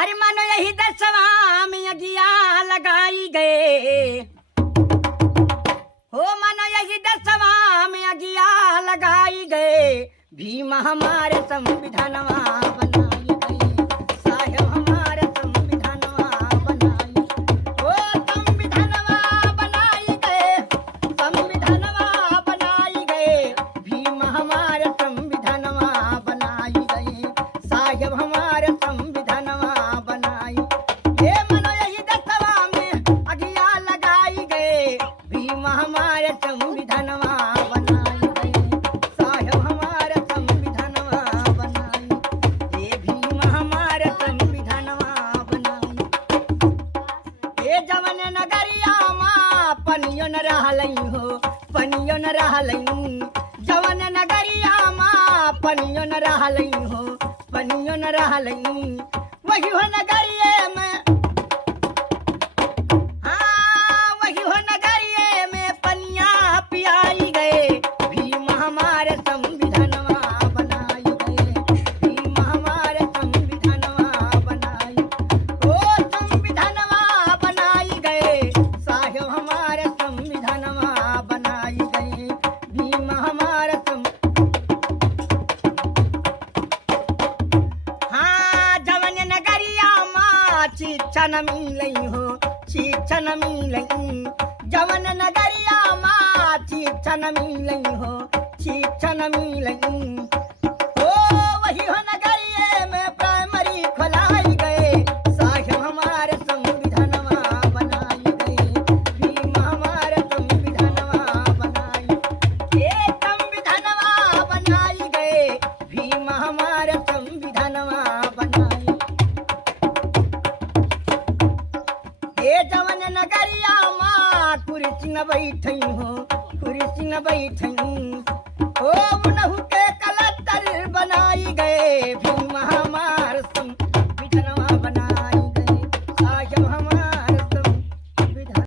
अरे मानो यही दसवा में अगिया लगाई गए हो, मानो यही दसवा में अगिया लगाई गए। भीम हमारे संविधानवा बनाई गए, साहेब हमारे संविधानवा बनाई। ओ संविधानवा बनाई गए, संविधानवा बनाई गए। भीम हमारे संविधानवा बनाई गए, साहेब हमारे संविधानवा बनाई। ये मनो यही दसवा में अगिया लगाई गए। भीम हमारे संविधानवा बनाई गए, साहेब हमारे संविधानवा बनाई। ये भीम हमारे संविधानवा बनाई। ये जवन नगरिया माँ पनियो न रहलई हो, पनियो न रहलई। जवन नगरिया माँ पनियो न रहलई हो, पनियो न रहलई। वही हो नगरिये में, हाँ वही हो नगरिये में पनिया पियाई गए। भीम हमारे संविधानवा बनाई गए, भीम हमारे संविधानवा बनाई। ओ संविधानवा बनाई गए, साहेब हमारे संविधानवा बनाई गए। भीम हमारे हाँ जवन नगरिया माँ शिक्षा न मिलई हो, शिक्षा न मिलई। जवन नगरिया माँ शिक्षा न मिलई हो, शिक्षा न मिलई। ओ वही हो नगरिये में प्राइमरी खोलाई गए। साहेब हमारे संविधानवा बनाई गए, भीम हमारे संविधानवा बनाई। ये संविधानवा बनाई गए, भीम हमारे संविधानवा बनाई। ये जवन नगरिया माँ कुर्सी न बैठई हो, कुर्सी न बैठई।